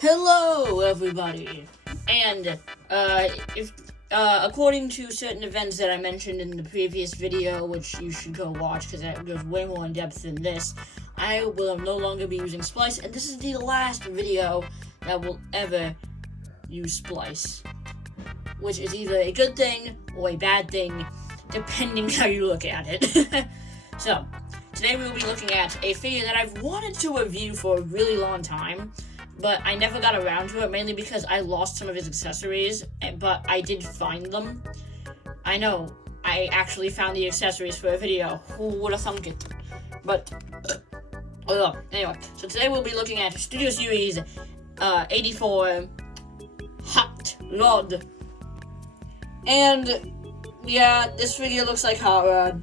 Hello, everybody, and according to certain events that I mentioned in the previous video, which you should go watch because that goes way more in depth than this, I will no longer be using Splice, and this is the last video that will ever use Splice, which is either a good thing or a bad thing, depending how you look at it. So, today we will be looking at a figure that I've wanted to review for a really long time, but I never got around to it, mainly because I lost some of his accessories, but I did find them. I know, I actually found the accessories for a video. Who would have thunk it? But, anyway, so today we'll be looking at Studio Series 84 Hotrod. And, yeah, this figure looks like Hotrod.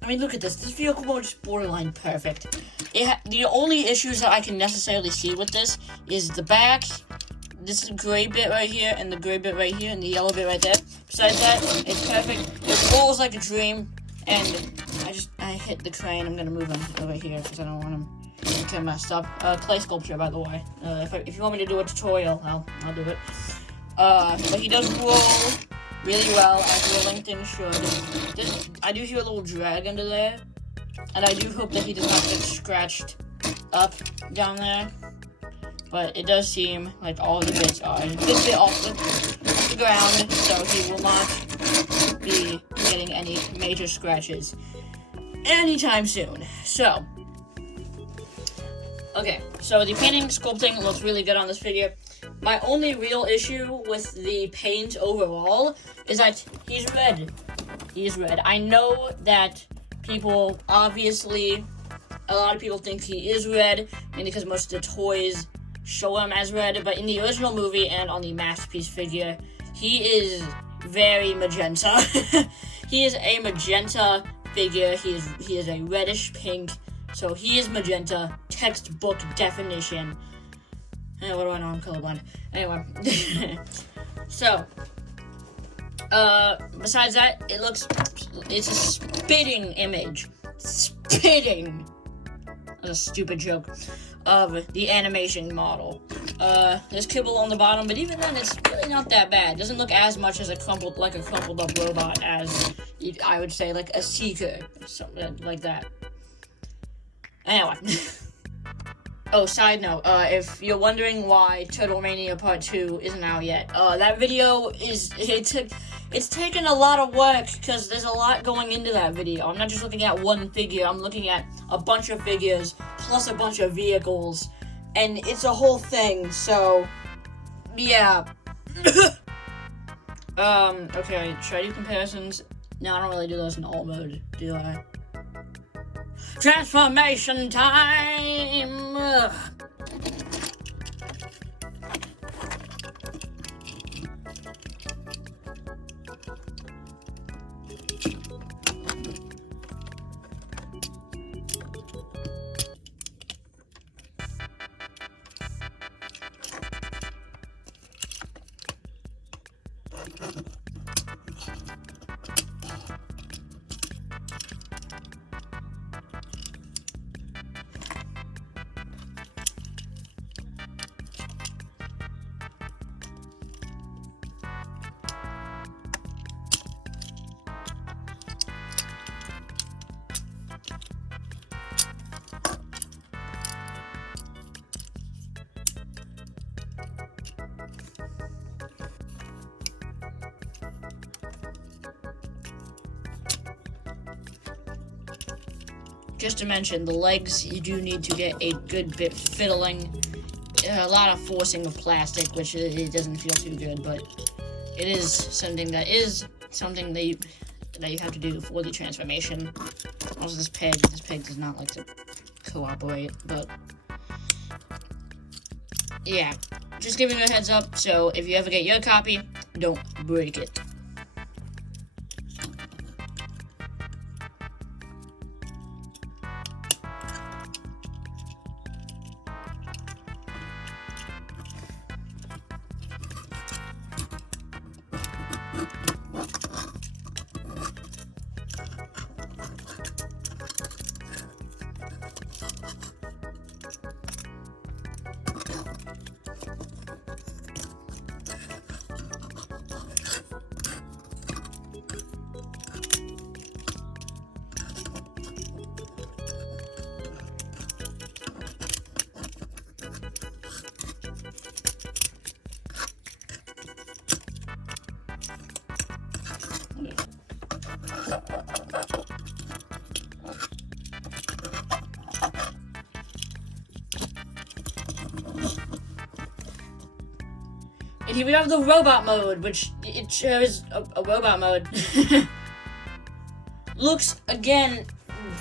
I mean, look at this. This vehicle mode is borderline perfect. The only issues that I can necessarily see with this is the back, this gray bit right here, and the gray bit right here, and the yellow bit right there. Besides that, it's perfect. It rolls like a dream, and I hit the crane. I'm gonna move him over here because I don't want him to get messed up. Clay sculpture, by the way. If you want me to do a tutorial, I'll do it. But he does roll really well, as your LinkedIn should. I do hear a little drag under there, and I do hope that he does not get scratched up down there. But it does seem like all the bits are a bit off the ground, so he will not be getting any major scratches anytime soon. So, okay, so the painting sculpting looks really good on this figure. My only real issue with the paint overall is that he's red. He's red. I know that people, obviously, a lot of people think he is red, mainly because most of the toys show him as red, but in the original movie and on the Masterpiece figure, he is very magenta. He is a magenta figure. He is a reddish pink, so he is magenta, textbook definition. What do I know? I'm colorblind. Anyway. So, besides that, it's a spitting image. Spitting! That's a stupid joke. Of the animation model. There's kibble on the bottom, but even then, it's really not that bad. It doesn't look as much as a crumpled up robot as, I would say, like a Seeker. Something like that. Anyway. Oh, side note, if you're wondering why Turtle Mania Part 2 isn't out yet, that video it's taken a lot of work, because there's a lot going into that video. I'm not just looking at one figure, I'm looking at a bunch of figures, plus a bunch of vehicles, and it's a whole thing, so, yeah. Okay, should I do comparisons? No, I don't really do those in alt mode, do I? Transformation time! Just to mention, the legs, you do need to get a good bit fiddling. A lot of forcing of plastic, which it doesn't feel too good, but it is something that you have to do for the transformation. Also, this peg does not like to cooperate, but yeah, just giving you a heads up, so if you ever get your copy, don't break it. And here we have the robot mode, which it shows a robot mode. Looks, again,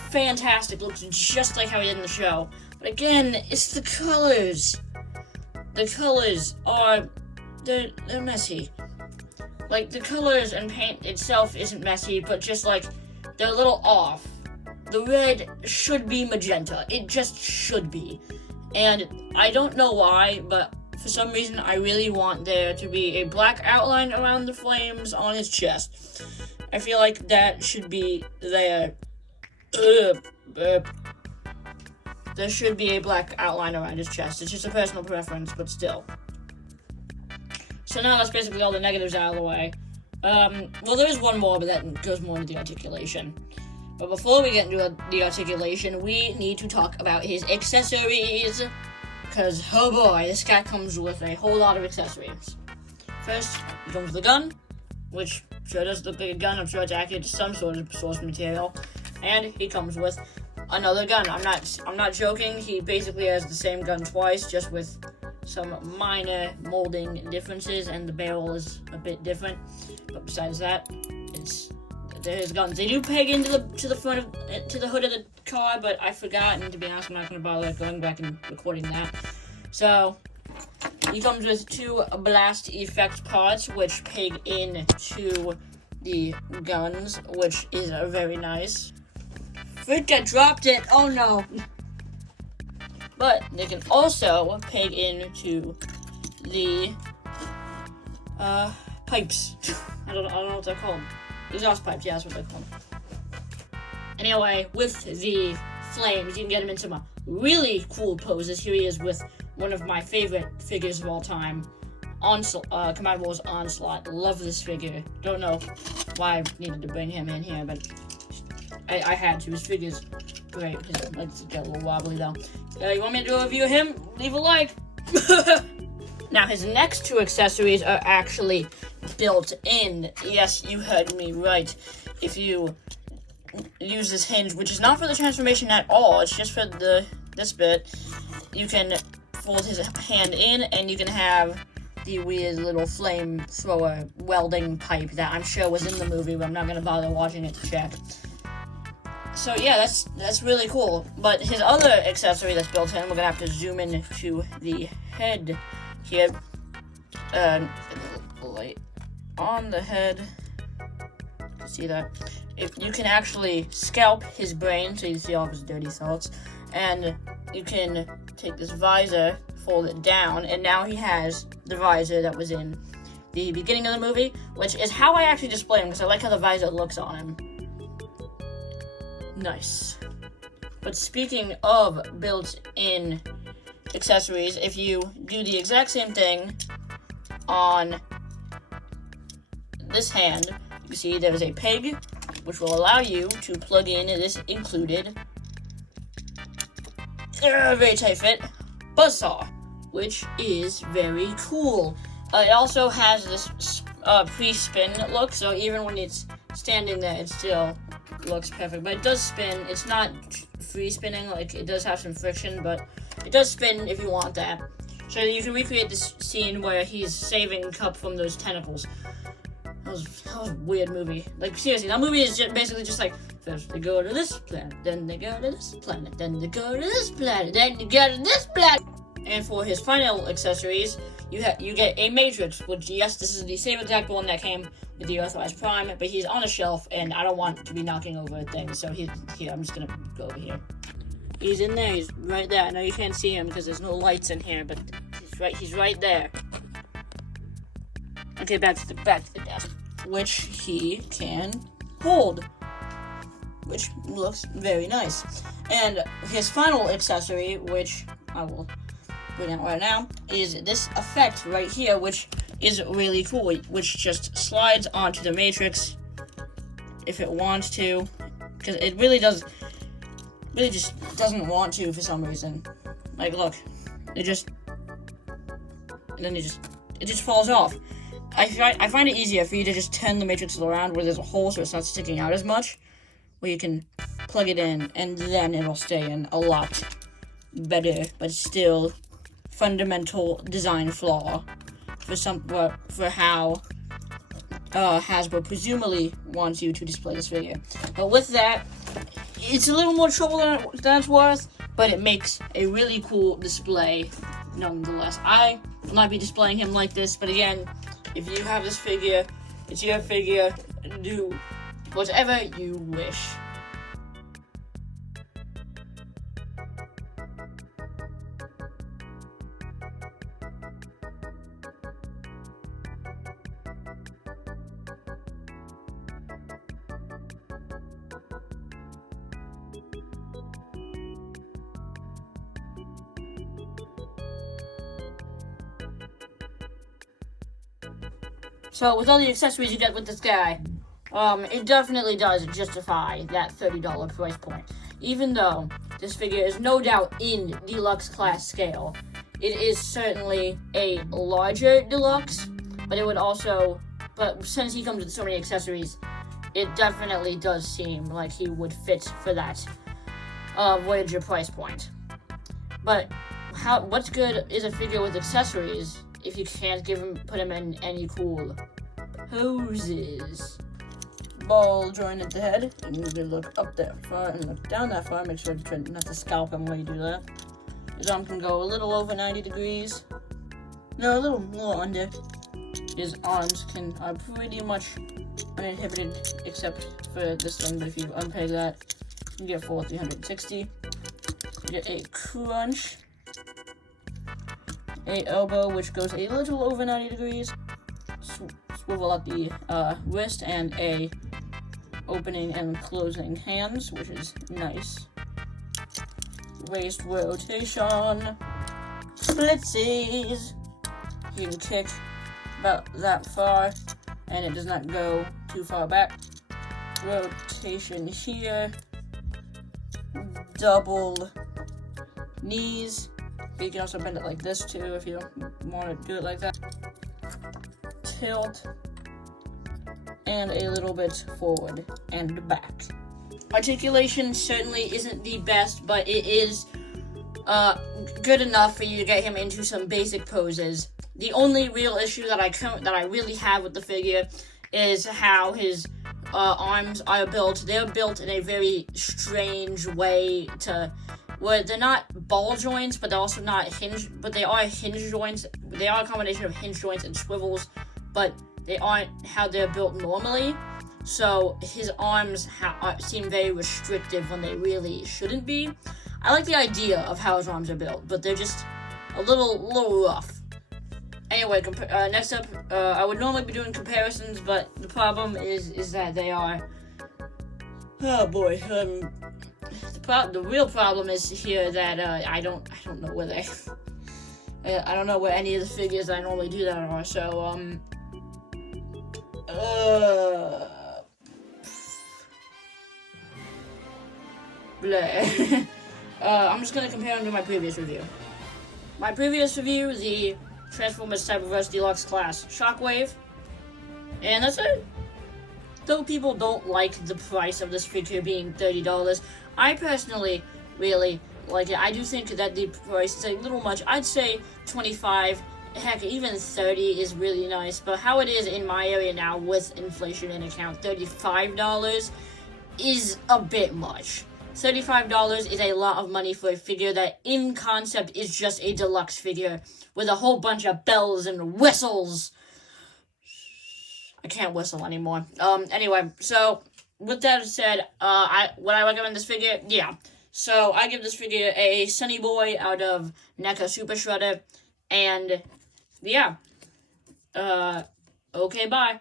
fantastic. Looks just like how he did in the show. But again, it's the colors. The colors are, they're messy. Like, the colors and paint itself isn't messy, but just like, they're a little off. The red should be magenta. It just should be. And I don't know why, but for some reason I really want there to be a black outline around the flames on his chest. I feel like that should be there. There should be a black outline around his chest. It's just a personal preference, but still. So now that's basically all the negatives out of the way. Well, there is one more, but that goes more into the articulation. But before we get into the articulation, we need to talk about his accessories. Because, oh boy, this guy comes with a whole lot of accessories. First, he comes with a gun, which sure does look like a gun. I'm sure it's accurate to some sort of source material. And he comes with another gun. I'm not joking. He basically has the same gun twice, just with some minor molding differences, and the barrel is a bit different. But besides that, they're his guns. They do peg into the front of to the hood of the car, but I forgot, and to be honest, I'm not going to bother going back and recording that. So he comes with two blast effect parts, which peg into the guns, which is very nice. Freak, I dropped it. Oh no. But they can also peg into the pipes. I don't know what they're called. Exhaust pipes, yeah, that's what they're called. Anyway, with the flames, you can get him in some really cool poses. Here he is with one of my favorite figures of all time, Command Wars Onslaught. Love this figure. Don't know why I needed to bring him in here, but I had to. His figure's great. His legs get a little wobbly, though. You want me to do a review of him? Leave a like. Now, his next two accessories are actually built in. Yes, you heard me right. If you use this hinge, which is not for the transformation at all, it's just for this bit, you can fold his hand in, and you can have the weird little flamethrower welding pipe that I'm sure was in the movie, but I'm not going to bother watching it to check. So yeah, that's really cool. But his other accessory that's built in, we're going to have to zoom in to the head here. Light on the head. See that? If you can actually scalp his brain so you see all of his dirty thoughts, and you can take this visor, fold it down, and now he has the visor that was in the beginning of the movie, which is how I actually display him, because I like how the visor looks on him. Nice. But speaking of built-in accessories, if you do the exact same thing on this hand, you see there is a peg, which will allow you to plug in this included, very tight fit, buzzsaw, which is very cool. It also has this pre-spin look, so even when it's standing there, it still looks perfect. But it does spin. It's not free spinning, like it does have some friction, but it does spin if you want that. So you can recreate this scene where he's saving Cup from those tentacles. That was a weird movie. Like, seriously, that movie is basically just like, first they go to this planet, then they go to this planet, then they go to this planet, then they go to this planet. And for his final accessories, you get a Matrix, which, yes, this is the same exact one that came with the Earthrise Prime, but he's on a shelf, and I don't want to be knocking over things, so here, I'm just gonna go over here. He's in there, he's right there. I know you can't see him because there's no lights in here, but he's right there. Okay, back to the desk, which he can hold, which looks very nice. And his final accessory, which I will bring out right now, is this effect right here, which is really cool, which just slides onto the Matrix if it wants to, because it really just doesn't want to for some reason. Like, look, it just falls off. I find it easier for you to just turn the Matrix around where there's a hole so it's not sticking out as much, where you can plug it in and then it'll stay in a lot better, but still fundamental design flaw. for how Hasbro presumably wants you to display this figure. But with that, it's a little more trouble than it's worth, but it makes a really cool display nonetheless. I will not be displaying him like this, but again, if you have this figure, it's your figure, do whatever you wish. So, with all the accessories you get with this guy, it definitely does justify that $30 price point. Even though this figure is no doubt in deluxe class scale, it is certainly a larger deluxe, but since he comes with so many accessories, it definitely does seem like he would fit for that Voyager price point. But what's good is a figure with accessories if you can't put him in any cool poses. Ball joint at the head. You need to look up that far and look down that far. Make sure to try not to scalp him while you do that. His arm can go a little over 90 degrees. No, a little under. His arms are pretty much uninhibited except for this one, but if you unpeg that, you get full 360. You get a crunch. A elbow, which goes a little over 90 degrees. Swivel at the wrist, and a opening and closing hands, which is nice. Waist rotation. Splitsies. You can kick about that far, and it does not go too far back. Rotation here. Double knees. You can also bend it like this too if you want to do it like that. Tilt. And a little bit forward and back. Articulation certainly isn't the best, but it is good enough for you to get him into some basic poses. The only real issue that I really have with the figure is how his arms are built. They're built in a very strange way where they're not ball joints, but they're also not hinge, but they are hinge joints. They are a combination of hinge joints and swivels, but they aren't how they're built normally. So his arms seem very restrictive when they really shouldn't be. I like the idea of how his arms are built, but they're just a little rough. Anyway, next up, I would normally be doing comparisons, but the problem is that they are. Oh boy. The real problem is here that I don't know where they. I don't know where any of the figures I normally do that are. So bleh. I'm just gonna compare them to my previous review. My previous review, the Transformers Cyberverse Deluxe Class Shockwave, and that's it. Though people don't like the price of this figure being $30, I personally really like it. I do think that the price is a little much. I'd say $25, heck, even $30 is really nice, but how it is in my area now with inflation in account, $35 is a bit much. $35 is a lot of money for a figure that in concept is just a deluxe figure with a whole bunch of bells and whistles. I can't whistle anymore. Anyway, so with that said, would I recommend this figure? Yeah. So I give this figure a Sunny Boy out of NECA Super Shredder, and yeah. Okay, bye.